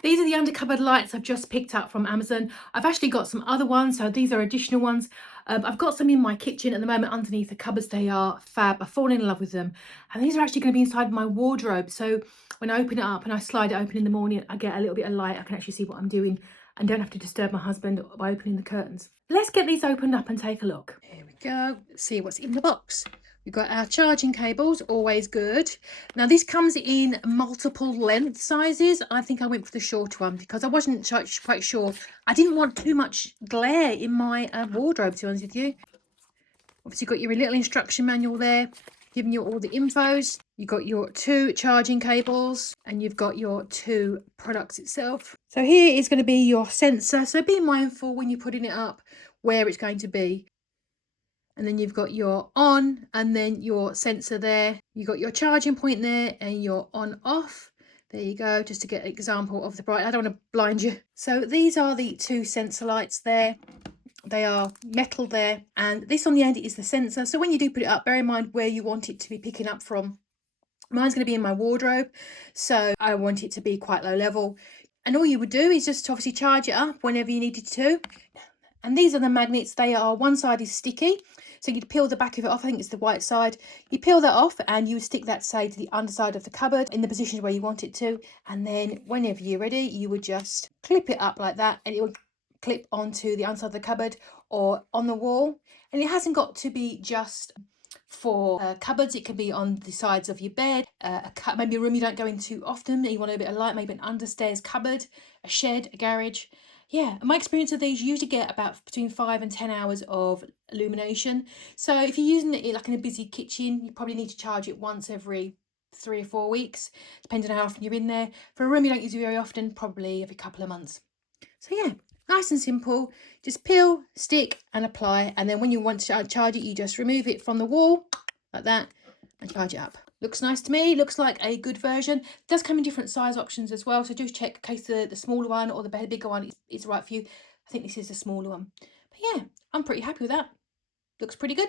These are the undercupboard lights I've just picked up from Amazon. I've actually got some other ones, so these are additional ones. I've got some in my kitchen at the moment underneath the cupboards. They are fab. I've fallen in love with them. And these are actually going to be inside my wardrobe. So when I open it up and I slide it open in the morning, I get a little bit of light. I can actually see what I'm doing and don't have to disturb my husband by opening the curtains. Let's get these opened up and take a look. Here we go. Let's see what's in the box. We've got our charging cables, always good. Now this comes in multiple length sizes. I think I went for the shorter one because I wasn't quite sure. I didn't want too much glare in my wardrobe, to be honest with you. Obviously you've got your little instruction manual there, giving you all the infos. You've got your 2 charging cables and you've got your 2 products itself. So here is going to be your sensor. So be mindful when you're putting it up where it's going to be. And then you've got your on and then your sensor there. You've got your charging point there and your on off. There you go, just to get an example of the bright. I don't want to blind you. So these are the 2 sensor lights there. They are metal there, and this on the end is the sensor. So when you do put it up, bear in mind where you want it to be picking up from. Mine's going to be in my wardrobe, so I want it to be quite low level. And all you would do is just obviously charge it up whenever you needed to. And these are the magnets. They are, one side is sticky, so you'd peel the back of it off. I think it's the white side. You peel that off and you would stick that, say, to the underside of the cupboard in the position where you want it to. And then whenever you're ready, you would just clip it up like that, and it would clip onto the underside of the cupboard or on the wall. And it hasn't got to be just for cupboards. It can be on the sides of your bed, maybe a room you don't go into often, you want a bit of light, maybe an understairs cupboard, a shed, a garage. Yeah, my experience of these, you usually get about between 5 and 10 hours of illumination. So if you're using it like in a busy kitchen, you probably need to charge it once every 3 or 4 weeks, depending on how often you're in there. For a room you don't use it very often, probably every couple of months. So yeah, nice and simple. Just peel, stick and apply. And then when you want to charge it, you just remove it from the wall like that and charge it up. Looks nice to me. Looks like a good version. It does come in different size options as well, so do check in case the smaller one or the bigger one is right for you. I think this is the smaller one. But yeah, I'm pretty happy with that. Looks pretty good.